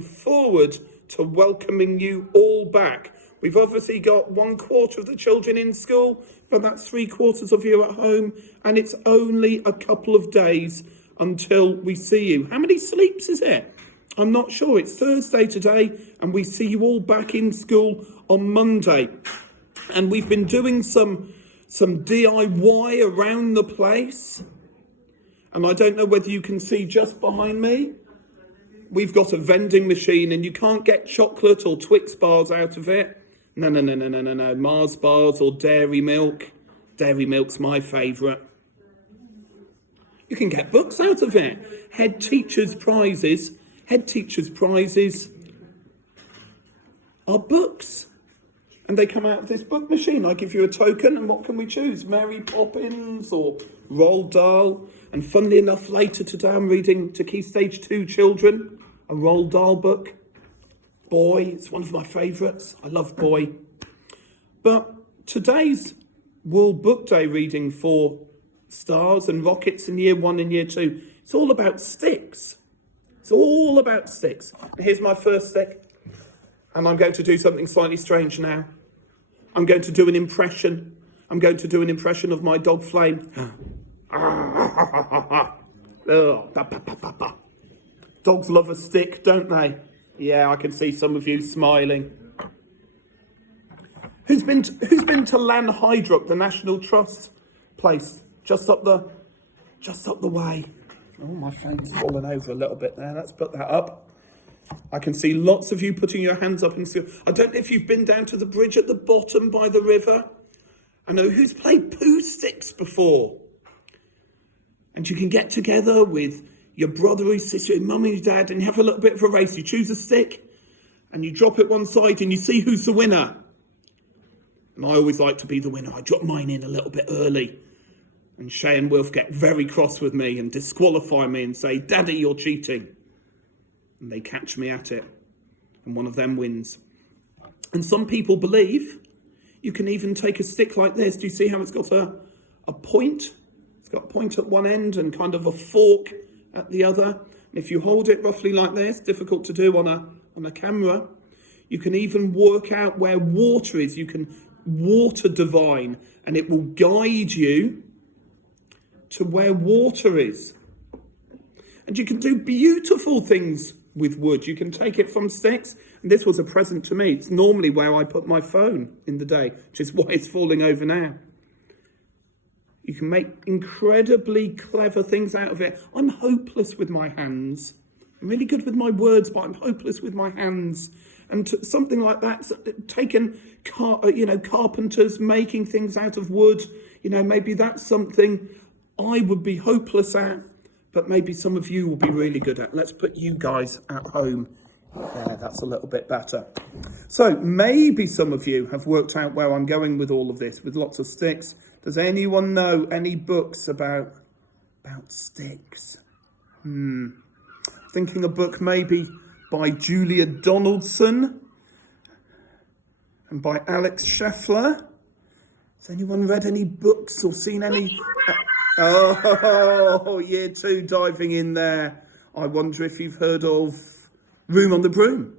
Forward to welcoming you all back. We've obviously got 1/4 of the children in school, but that's 3/4 of you at home, and it's only a couple of days until we see you. How many sleeps is it? I'm not sure. It's Thursday today, and we see you all back in school on Monday. And we've been doing some DIY around the place. And I don't know whether you can see just behind me. We've got a vending machine, and you can't get chocolate or Twix bars out of it. No. Mars bars or dairy milk. Dairy milk's my favourite. You can get books out of it. Head teachers' prizes are books. And they come out of this book machine. I give you a token, and what can we choose? Mary Poppins or Roald Dahl. And funnily enough, later today I'm reading to Key Stage 2 children a Roald Dahl book. Boy, it's one of my favourites. I love Boy. But today's World Book Day reading for stars and rockets in year 1 and year 2, it's all about sticks. It's all about sticks. Here's my first stick. And I'm going to do something slightly strange now. I'm going to do an impression. Of my dog Flame. Dogs love a stick, don't they? Yeah, I can see some of you smiling. Who's been to Lanhydrock, the National Trust place, just up the way? Oh, my phone's fallen over a little bit there. Let's put that up. I can see lots of you putting your hands up and see. I don't know if you've been down to the bridge at the bottom by the river. I know who's played poo sticks before. And you can get together with your brother or sister, your mum and your dad, and you have a little bit of a race. You choose a stick and you drop it one side and you see who's the winner. And I always like to be the winner. I drop mine in a little bit early. And Shay and Wilf get very cross with me and disqualify me and say, "Daddy, you're cheating." And they catch me at it. And one of them wins. And some people believe you can even take a stick like this. Do you see how it's got a point? It's got a point at one end and kind of a fork at the other. And if you hold it roughly like this, difficult to do on a camera, you can even work out where water is. You can water divine, and it will guide you to where water is. And you can do beautiful things with wood. You can take it from sticks. And this was a present to me. It's normally where I put my phone in the day, which is why it's falling over now. You can make incredibly clever things out of it. I'm hopeless with my hands. I'm really good with my words, but I'm hopeless with my hands. And something like that, taken, carpenters making things out of wood, maybe that's something I would be hopeless at, but maybe some of you will be really good at. Let's put you guys at home. Yeah, that's a little bit better. So maybe some of you have worked out where I'm going with all of this, with lots of sticks. Does anyone know any books about sticks? Thinking a book maybe by Julia Donaldson and by Alex Scheffler. Has anyone read any books or seen any? Oh, year 2 diving in there. I wonder if you've heard of Room on the Broom.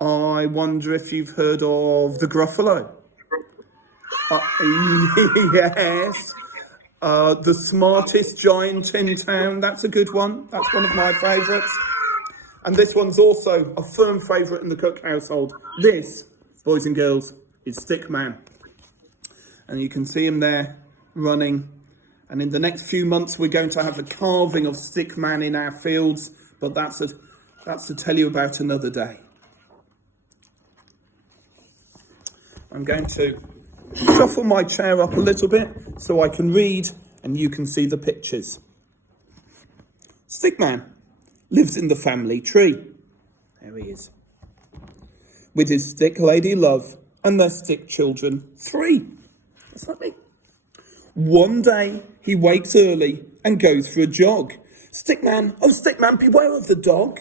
I wonder if you've heard of The Gruffalo. Yes. The Smartest Giant in Town. That's a good one. That's one of my favourites. And this one's also a firm favourite in the Cook household. This, boys and girls, is Stick Man. And you can see him there running. And in the next few months, we're going to have a carving of Stick Man in our fields. But that's to tell you about another day. I'm going to shuffle my chair up a little bit so I can read and you can see the pictures. Stick Man lives in the family tree. There he is. With his stick lady love and their stick children 3. That's not me. One day he wakes early and goes for a jog. Stick Man, beware of the dog.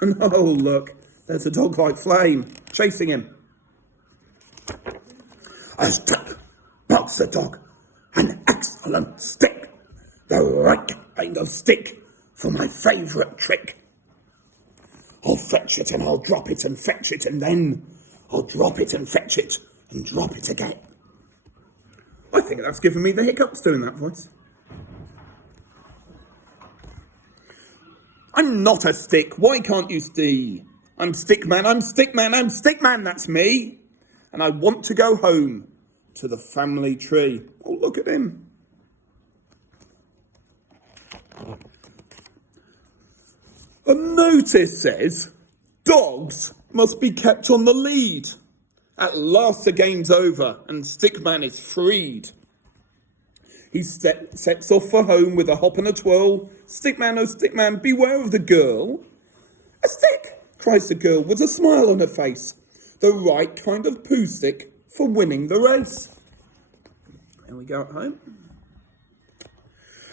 And oh look, there's a dog like Flame chasing him. A stick, barks the dog. An excellent stick. The right kind of stick for my favourite trick. I'll fetch it and I'll drop it and fetch it, and then I'll drop it and fetch it and drop it again. I think that's given me the hiccups doing that voice. I'm not a stick. Why can't you see? I'm Stickman, I'm Stickman, I'm Stickman, that's me. And I want to go home to the family tree. Oh, look at him. A notice says, dogs must be kept on the lead. At last the game's over and Stickman is freed. He sets off for home with a hop and a twirl. Stickman, oh Stickman, beware of the girl. A stick, cries the girl with a smile on her face. The right kind of poo stick for winning the race. And we go at home.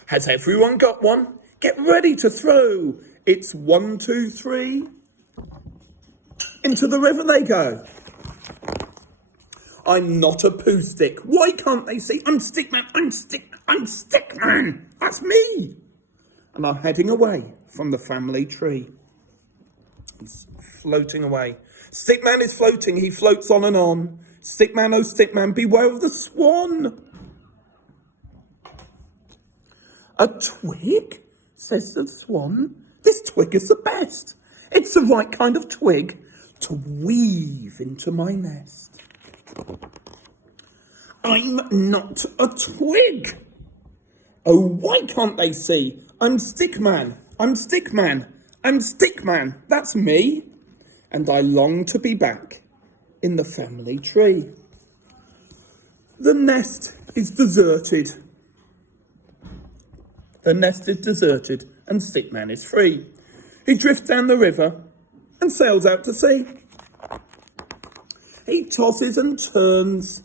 Has everyone got one? Get ready to throw. It's 1, 2, 3. Into the river they go. I'm not a poo stick. Why can't they see? I'm Stickman, I'm Stickman. That's me. And I'm heading away from the family tree. He's floating away. Stickman is floating. He floats on and on. Stickman, oh Stickman, beware of the swan. A twig, says the swan. This twig is the best. It's the right kind of twig to weave into my nest. I'm not a twig. Oh, why can't they see? I'm Stickman, I'm Stickman, I'm Stickman, that's me. And I long to be back in the family tree. The nest is deserted. The nest is deserted and Stickman is free. He drifts down the river and sails out to sea. He tosses and turns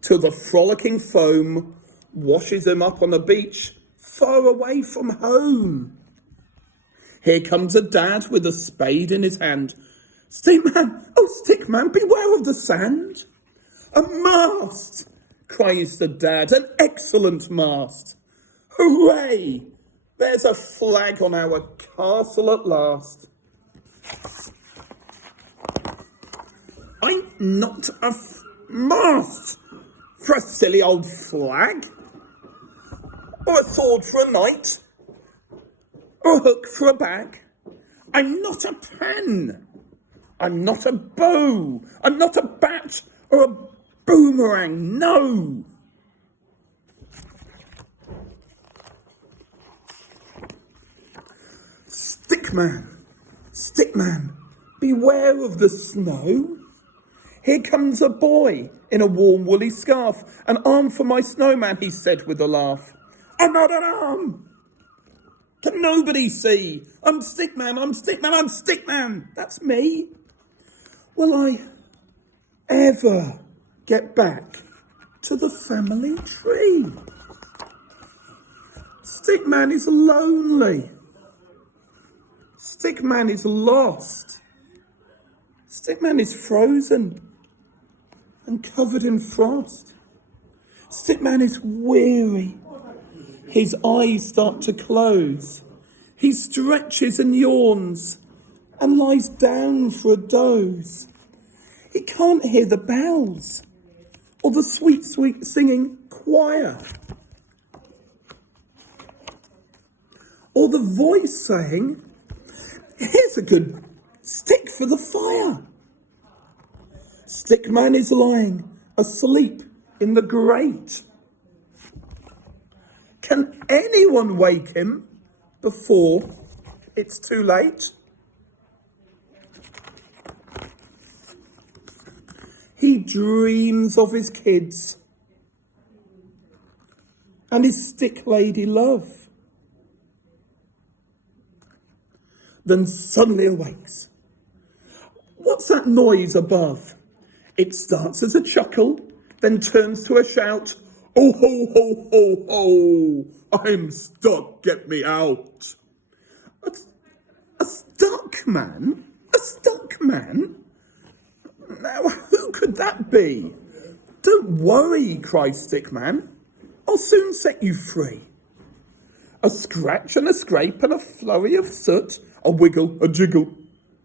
till the frolicking foam washes him up on the beach far away from home. Here comes a dad with a spade in his hand. Stickman, oh Stickman, beware of the sand. A mast, cries the dad, an excellent mast. Hooray! There's a flag on our castle at last. I'm not a mast for a silly old flag, or a sword for a knight, or a hook for a bag. I'm not a pen. I'm not a bow. I'm not a bat or a boomerang. No. Stickman, Stickman, beware of the snow. Here comes a boy in a warm woolly scarf. An arm for my snowman, he said with a laugh. I'm not an arm. Can nobody see? I'm Stickman, I'm Stickman, I'm Stickman. That's me. Will I ever get back to the family tree? Stickman is lonely. Stickman is lost. Stickman is frozen and covered in frost. Stickman is weary. His eyes start to close. He stretches and yawns and lies down for a doze. He can't hear the bells or the sweet, sweet singing choir, or the voice saying, here's a good stick for the fire. Stickman is lying asleep in the grate. Can anyone wake him before it's too late? He dreams of his kids and his stick lady love. Then suddenly awakes. What's that noise above? It starts as a chuckle, then turns to a shout. Oh, ho, ho, ho, ho, I'm stuck, get me out. A stuck man? A stuck man? Now, who could that be? Don't worry, cries Stickman. I'll soon set you free. A scratch and a scrape and a flurry of soot, a wiggle, a jiggle,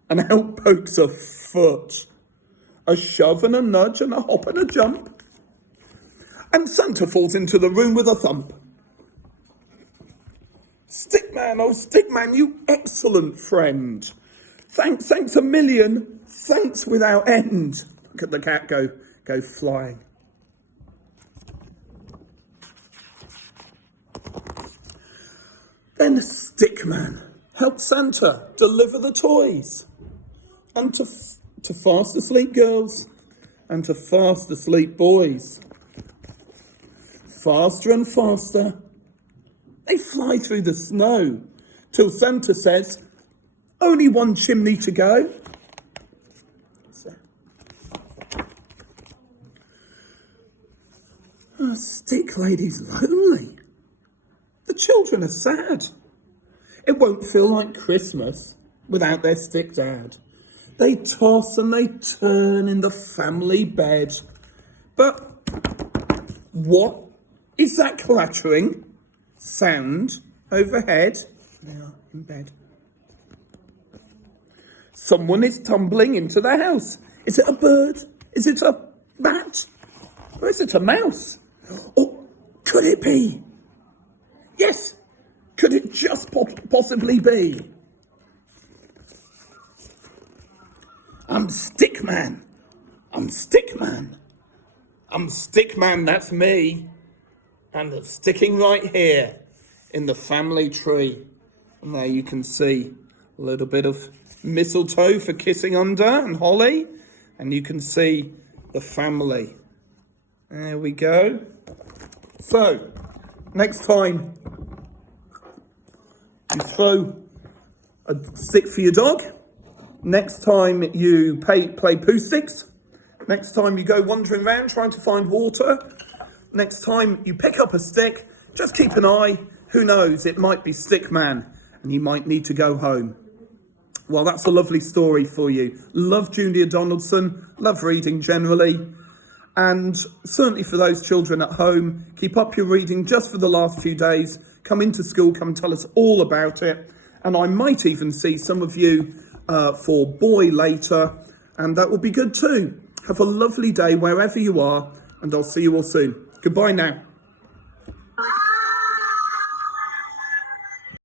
and out pokes a foot. A shove and a nudge and a hop and a jump. And Santa falls into the room with a thump. Stickman, oh Stickman, you excellent friend. Thanks a million, thanks without end. Look at the cat go flying. Then Stickman helped Santa deliver the toys. And to fast asleep girls and to fast asleep boys. Faster and faster, they fly through the snow till Santa says, only one chimney to go. Stick Lady's lonely. The children are sad. It won't feel like Christmas without their stick dad. They toss and they turn in the family bed. But what is that clattering sound overhead? They are in bed. Someone is tumbling into the house. Is it a bird? Is it a bat? Or is it a mouse? Or could it be? Yes, could it just possibly be? I'm Stickman. I'm Stickman. I'm Stickman, that's me. And I'm sticking right here in the family tree. And there you can see a little bit of mistletoe for kissing under and holly. And you can see the family. There we go. So, next time you throw a stick for your dog. Next time you play poo sticks. Next time you go wandering around trying to find water. Next time you pick up a stick, just keep an eye. Who knows, it might be Stickman and you might need to go home. Well, that's a lovely story for you. Love Julia Donaldson, love reading generally. And certainly for those children at home, keep up your reading just for the last few days. Come into school, come and tell us all about it. And I might even see some of you for Boy later, and that will be good too. Have a lovely day wherever you are, and I'll see you all soon. Goodbye now.